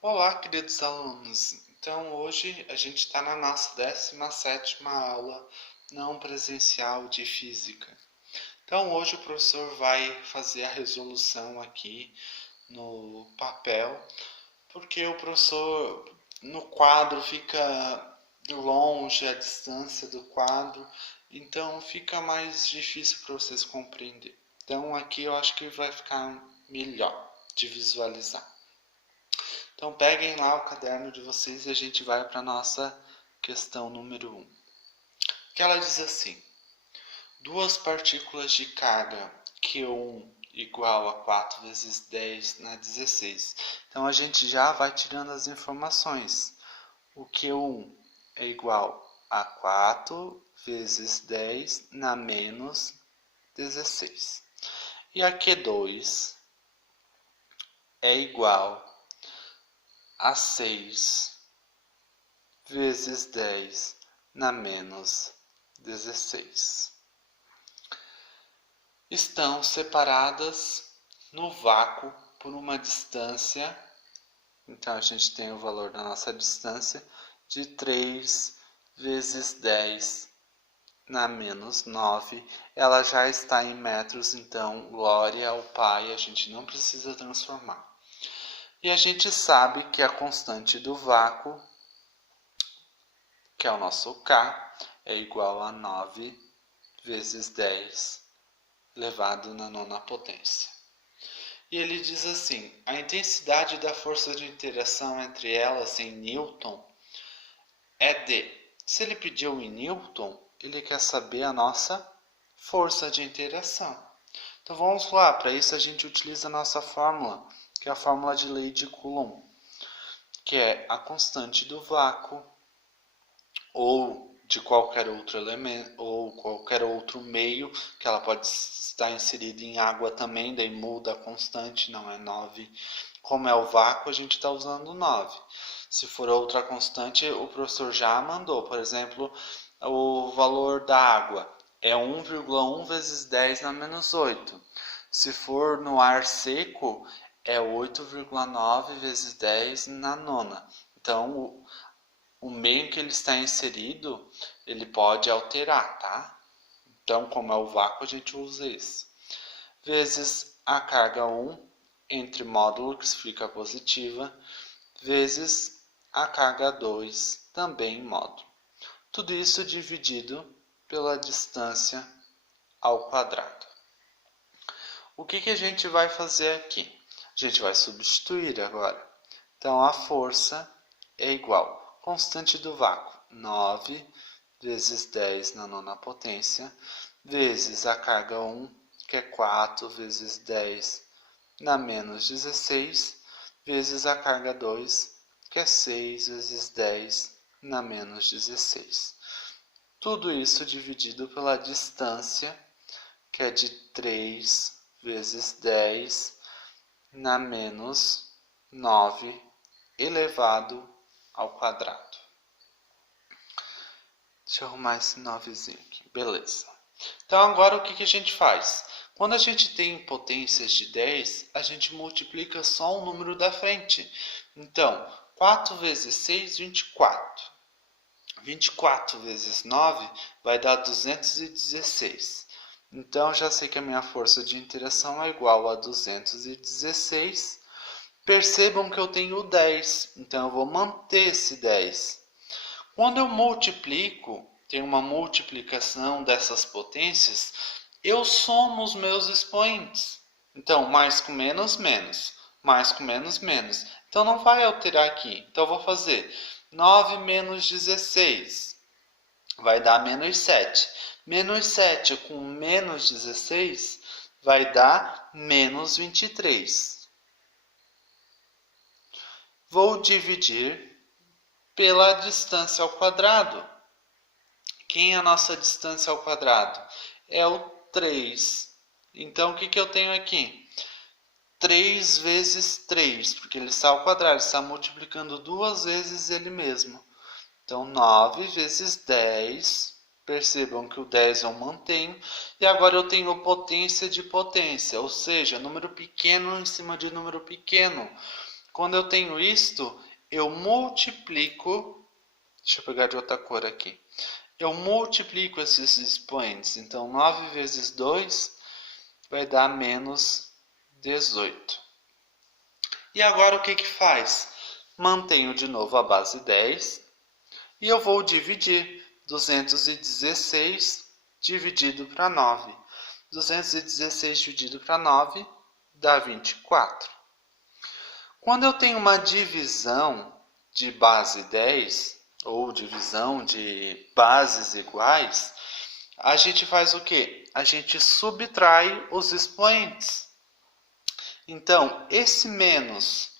Olá, queridos alunos! Então, hoje a gente está na nossa 17ª aula não presencial de Física. Então, hoje o professor vai fazer a resolução aqui no papel, porque o professor no quadro fica longe a distância do quadro, então fica mais difícil para vocês compreender. Então, aqui eu acho que vai ficar melhor de visualizar. Então peguem lá o caderno de vocês e a gente vai para a nossa questão número 1. Que ela diz assim: duas partículas de carga Q1 igual a 4 vezes 10 na 16. Então a gente já vai tirando as informações. O Q1 é igual a 4 vezes 10 na menos 16. E a Q2 é igual a 6 vezes 10 na menos 16. Estão separadas no vácuo por uma distância, então a gente tem o valor da nossa distância de 3 vezes 10 na menos 9. Ela já está em metros, então glória ao Pai, a gente não precisa transformar. E a gente sabe que a constante do vácuo, que é o nosso K, é igual a 9 vezes 10 elevado na nona potência. E ele diz assim: a intensidade da força de interação entre elas em Newton é D. Se ele pediu em Newton, ele quer saber a nossa força de interação. Então vamos lá, para isso a gente utiliza a nossa fórmula, que é a fórmula de lei de Coulomb, que é a constante do vácuo ou de qualquer outro elemento ou qualquer outro meio, que ela pode estar inserida em água também, daí muda a constante, não é 9. Como é o vácuo, a gente está usando 9. Se for outra constante, o professor já mandou. Por exemplo, o valor da água é 1,1 vezes 10 na menos 8. Se for no ar seco, é 8,9 vezes 10 na nona. Então, o meio em que ele está inserido, ele pode alterar, tá? Então, como é o vácuo, a gente usa isso. Vezes a carga 1 entre módulo, que fica positiva, vezes a carga 2, também em módulo. Tudo isso dividido pela distância ao quadrado. O que a gente vai fazer aqui? A gente vai substituir agora. Então, a força é igual. Constante do vácuo, 9 vezes 10 na nona potência, vezes a carga 1, que é 4 vezes 10 na menos 16, vezes a carga 2, que é 6 vezes 10 na menos 16. Tudo isso dividido pela distância, que é de 3 vezes 10 na menos 9 elevado ao quadrado. Deixa eu arrumar esse 9zinho aqui. Beleza. Então agora o que a gente faz? Quando a gente tem potências de 10, a gente multiplica só o número da frente. Então, 4 vezes 6, 24. 24 vezes 9 vai dar 216. Então, já sei que a minha força de interação é igual a 216. Percebam que eu tenho 10, então eu vou manter esse 10. Quando eu multiplico, tem uma multiplicação dessas potências, eu somo os meus expoentes. Então, mais com menos, menos. Mais com menos, menos. Então, não vai alterar aqui. Então, eu vou fazer 9 menos 16. Vai dar menos 7. Menos 7 com menos 16 vai dar menos 23. Vou dividir pela distância ao quadrado. Quem é a nossa distância ao quadrado? É o 3. Então, o que eu tenho aqui? 3 vezes 3, porque ele está ao quadrado, ele está multiplicando duas vezes ele mesmo. Então, 9 vezes 10. Percebam que o 10 eu mantenho. E agora eu tenho potência de potência, ou seja, número pequeno em cima de número pequeno. Quando eu tenho isto, eu multiplico. Deixa eu pegar de outra cor aqui. Eu multiplico esses expoentes. Então, 9 vezes 2 vai dar menos 18. E agora o que que faz? Mantenho de novo a base 10 e eu vou dividir 216 dividido para 9. 216 dividido para 9 dá 24. Quando eu tenho uma divisão de base 10, ou divisão de bases iguais, a gente faz o quê? A gente subtrai os expoentes. Então, esse menos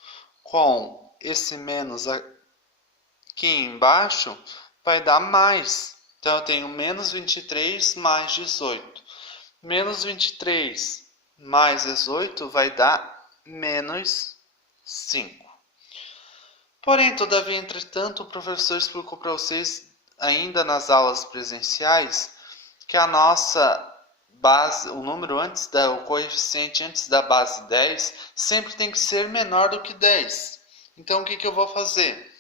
com esse menos aqui embaixo vai dar mais. Então, eu tenho menos 23 mais 18. Menos 23 mais 18 vai dar menos 5. Porém, todavia, entretanto, o professor explicou para vocês, ainda nas aulas presenciais, que a nossa base, o número o coeficiente antes da base 10, sempre tem que ser menor do que 10. Então, o que eu vou fazer?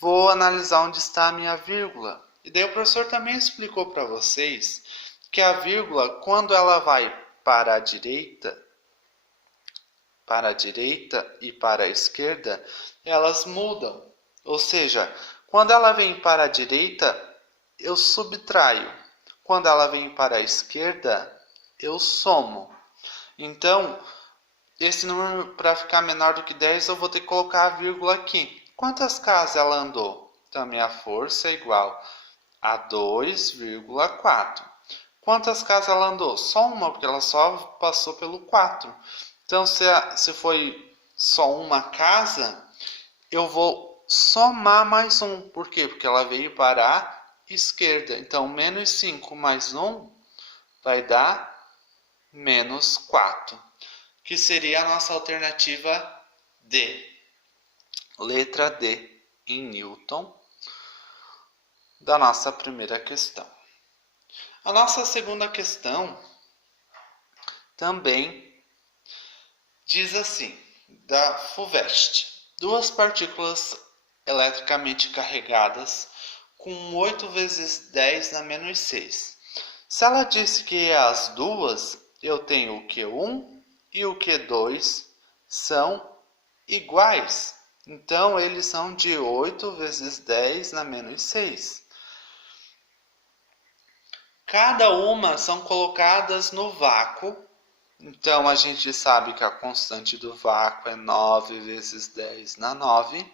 Vou analisar onde está a minha vírgula. E daí o professor também explicou para vocês que a vírgula, quando ela vai para a direita e para a esquerda, elas mudam. Ou seja, quando ela vem para a direita, eu subtraio. Quando ela vem para a esquerda, eu somo. Então, esse número, para ficar menor do que 10, eu vou ter que colocar a vírgula aqui. Quantas casas ela andou? Então, a minha força é igual a 2,4. Quantas casas ela andou? Só uma, porque ela só passou pelo 4. Então, se foi só uma casa, eu vou somar mais um. Por quê? Porque ela veio para a esquerda. Então, menos 5 mais 1 vai dar menos 4. Que seria a nossa alternativa D. Letra D em Newton, da nossa primeira questão. A nossa segunda questão também diz assim, da FUVEST. Duas partículas eletricamente carregadas com 8 vezes 10 na menos 6. Se ela disse que as duas, eu tenho o Q1 e o Q2 são iguais. Então, eles são de 8 vezes 10 na menos 6. Cada uma são colocadas no vácuo. Então, a gente sabe que a constante do vácuo é 9 vezes 10 na 9.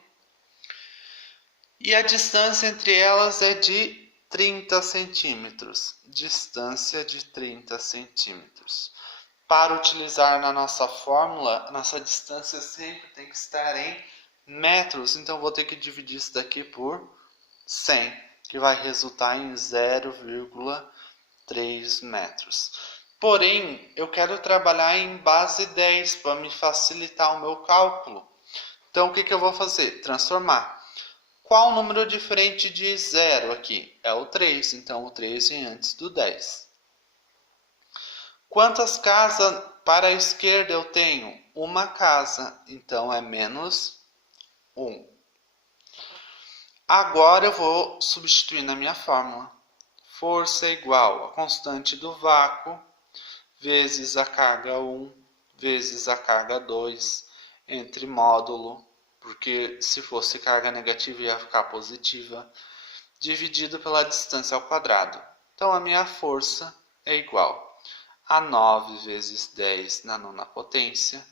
E a distância entre elas é de 30 centímetros. Distância de 30 centímetros. Para utilizar na nossa fórmula, a nossa distância sempre tem que estar em metros. Então, vou ter que dividir isso daqui por 100, que vai resultar em 0,3 metros. Porém, eu quero trabalhar em base 10 para me facilitar o meu cálculo. Então, o que eu vou fazer? Transformar. Qual o número diferente de 0 aqui? É o 3, então o 3 vem antes do 10. Quantas casas para a esquerda eu tenho? Uma casa, então é menos 1. Agora eu vou substituir na minha fórmula. Força é igual a constante do vácuo vezes a carga 1 vezes a carga 2 entre módulo, porque se fosse carga negativa ia ficar positiva, dividido pela distância ao quadrado. Então a minha força é igual a 9 vezes 10 na nona potência,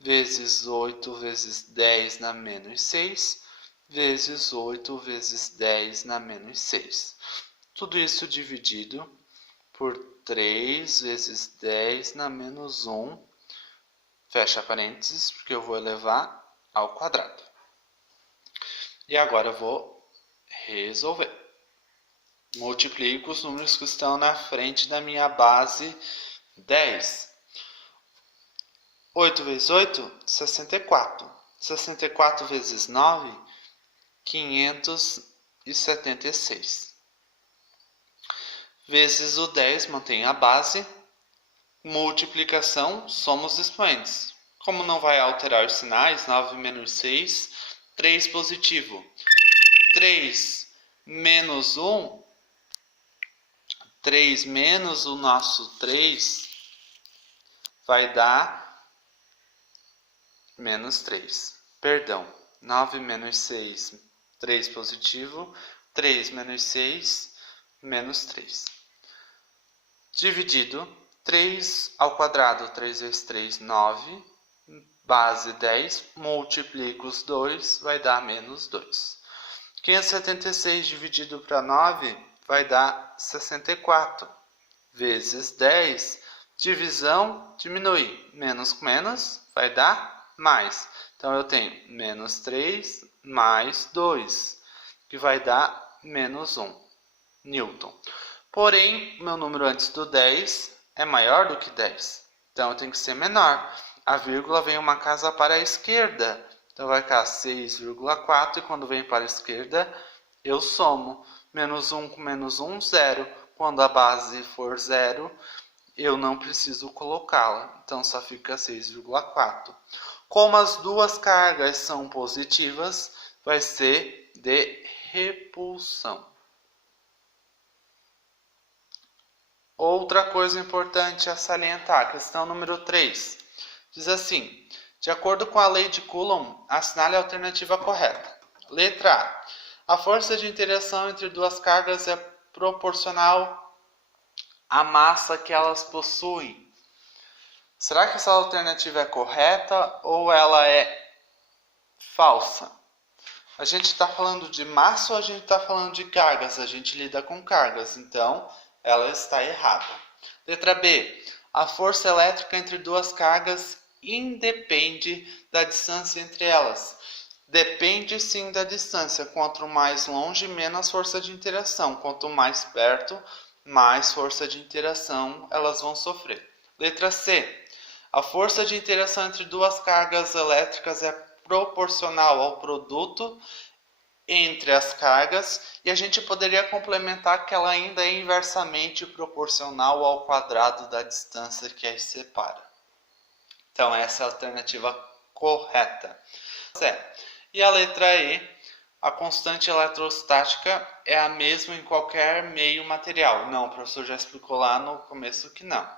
vezes 8 vezes 10 na menos 6, vezes 8 vezes 10 na menos 6. Tudo isso dividido por 3 vezes 10 na menos 1, fecha parênteses, porque eu vou elevar ao quadrado. E agora eu vou resolver. Multiplico os números que estão na frente da minha base 10. 8 vezes 8, 64. 64 vezes 9, 576. Vezes o 10, mantém a base. Multiplicação, soma os expoentes. Como não vai alterar os sinais, 9 menos 6, 3 positivo. 3 menos 1, 3 menos o nosso 3 vai dar menos 3. Perdão, 9 menos 6, 3 positivo. 3 menos 6, menos 3. Dividido, 3 ao quadrado, 3 vezes 3, 9. Base 10, multiplica os 2, vai dar menos 2. 576 dividido para 9 vai dar 64. Vezes 10, divisão diminui. Menos com menos vai dar mais. Então eu tenho menos 3 mais 2, que vai dar menos 1 Newton. Porém, meu número antes do 10 é maior do que 10. Então eu tenho que ser menor. A vírgula vem uma casa para a esquerda. Então vai ficar 6,4 e quando vem para a esquerda eu somo. Menos 1 com menos 1, 0. Quando a base for 0, eu não preciso colocá-la. Então só fica 6,4. Como as duas cargas são positivas, vai ser de repulsão. Outra coisa importante a salientar, questão número 3. Diz assim, de acordo com a lei de Coulomb, assinale a alternativa correta. Letra A. A força de interação entre duas cargas é proporcional à massa que elas possuem. Será que essa alternativa é correta ou ela é falsa? A gente está falando de massa ou a gente está falando de cargas? A gente lida com cargas, então ela está errada. Letra B. A força elétrica entre duas cargas independe da distância entre elas. Depende sim da distância. Quanto mais longe, menos força de interação. Quanto mais perto, mais força de interação elas vão sofrer. Letra C. A força de interação entre duas cargas elétricas é proporcional ao produto entre as cargas, e a gente poderia complementar que ela ainda é inversamente proporcional ao quadrado da distância que as separa. Então essa é a alternativa correta. E a letra E, a constante eletrostática é a mesma em qualquer meio material. Não, o professor já explicou lá no começo que não.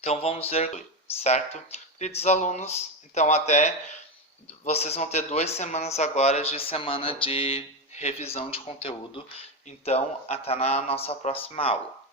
Então vamos ver, certo? Queridos alunos, então vocês vão ter 2 semanas agora de semana de revisão de conteúdo. Então, até na nossa próxima aula.